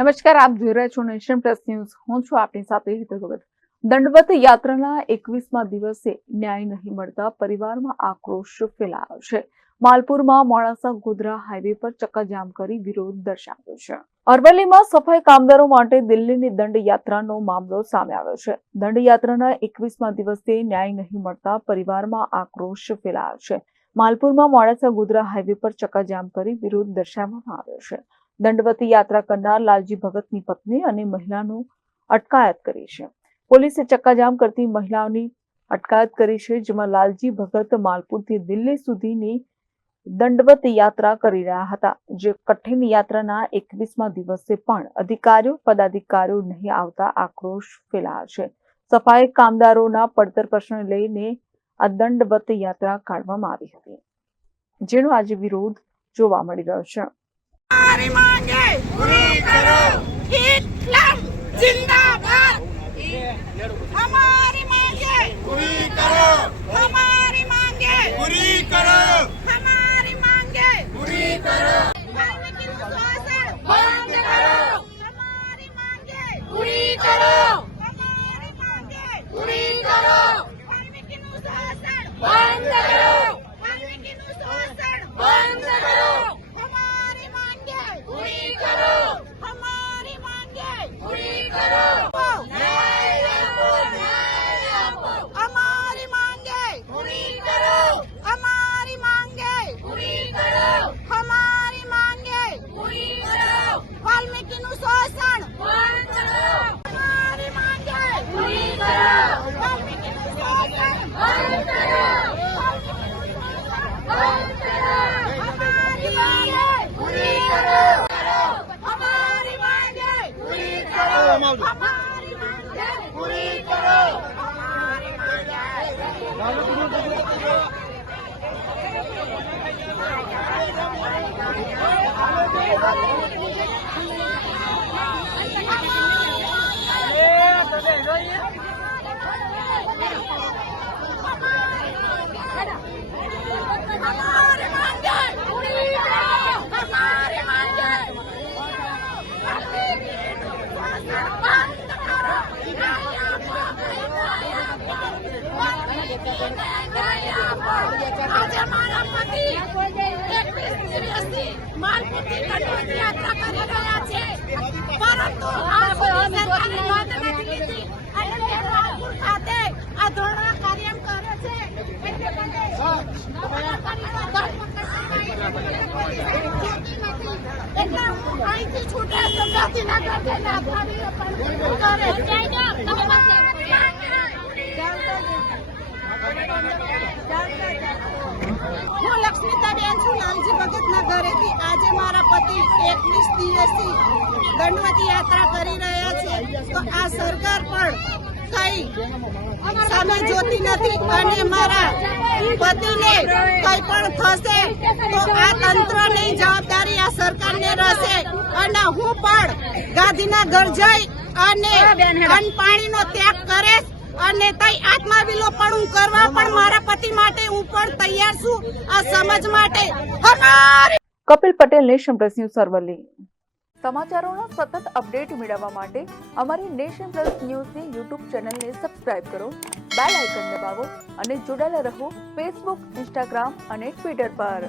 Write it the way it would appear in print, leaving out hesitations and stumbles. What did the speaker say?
નમસ્કાર, આપ જોઈ રહ્યા છો નેશન પ્લસ ન્યૂઝ. હું છું આપની સાથે હિતલ ભગત. દંડવત યાત્રાના 21મા દિવસે ન્યાય નહીં મળતા પરિવારમાં આક્રોશ ફેલાયો છે. માલપુરમાં મોડાસા ગોધરા હાઈવે પર ચક્કાજામ કરી વિરોધ દર્શાવ્યો છે. અરવલ્લીમાં સફાઈ કામદારો માટે દિલ્હીની દંડ યાત્રાનો મામલો સામે આવ્યો છે. દંડ યાત્રાના 21મા દિવસે ન્યાય નહીં મળતા પરિવારમાં આક્રોશ ફેલાયો છે. માલપુરમાં મોડાસા ગોધરા હાઈવે પર ચક્કાજામ કરી વિરોધ દર્શાવવામાં આવ્યો છે. દંડવતી યાત્રા કરનાર લાલજી ભગતની પત્ની અને મહિલાનું અટકાયત કરી છે. પોલીસે ચક્કાજામ કરતી મહિલાઓની અટકાયત કરી છે, જેમાં લાલજી ભગત માલપુરથી દિલ્હી સુધીની દંડવત યાત્રા કરી રહ્યા હતા. જે કઠિન યાત્રાના 21મા દિવસે પણ અધિકારીઓ પદાધિકારીઓ નહીં આવતા આક્રોશ ફેલાયો છે. સફાઈ કામદારોના પડતર પ્રશ્ન લઈને આ દંડવત યાત્રા કાઢવામાં આવી હતી, જેનો આજે વિરોધ જોવા મળી રહ્યો છે. हमारी मांगे पूरी करो, इस्लाम जिंदाबाद। हमारी मांगे पूरी करो, हमारी मांगे पूरी करो, हमारी मांगे पूरी करो, वाल्मीकि शासन बंद करो, हमारी मांगे पूरी करो, हमारी मांगे पूरी करो, वाल्मीकि शासन बंद करो, वाल्मीकि शासन बंद करो, पूरी करो, हमारी मांगे पूरी करो, न्याय आपो, हमारी मांगे पूरी करो, हमारी मांगे पूरी करो, हमारी मांगे पूरी करो, वाल्मीकि નું શોષણ બંધ કરો, हमारी मांगे पूरी करो, वाल्मीकि નું શોષણ બંધ કરો, બંધ કરો, हमारी मांगे पूरी करो, हमारी मांगे पूरी करो, हमारी मांगे पूरी करो, हमारी आज हमारा पति 21 દિવસથી માલપુરથી દંડવત યાત્રા કરી રહ્યા છે, પરંતુ આ સરકારે નોંધ નથી લીધી અને તે માલપુર ખાતે આ ધરણા કાર્ય કરે છે. એટલે અહીંથી છૂટે તો ગાંધીનગર હું લક્ષ્મીતાબેન છું, લાલજી ભગતના ઘરેથી. આજે મારા પતિ 21 દિવસથી દંડવત યાત્રા કરી રહ્યા છે, તો આ સરકાર પણ કઈ સામે જોતી નથી અને મારા પતિને કઈ પણ થશે તો આ તંત્રની જવાબદારી આ સરકારને રહેશે. અને હું પણ ગાંધીનગર જઈ અને અન્ન પાણીનો ત્યાગ કરે અને તઈ આત્મવિલોપન કરવા પણ મારા પતિ માટે હું પણ તૈયાર છું, આ સમજ માટે. Kapil Patel, nation plus news, Aravalli. સમાચારોના સતત અપડેટ મેળવવા માટે અમારી નેશન પ્લસ ન્યૂઝની યુટ્યુબ ચેનલને સબસ્ક્રાઇબ કરો, બેલ આઇકન દબાવો અને જોડાયેલા રહો ફેસબુક, ઇન્સ્ટાગ્રામ અને ટ્વિટર પર.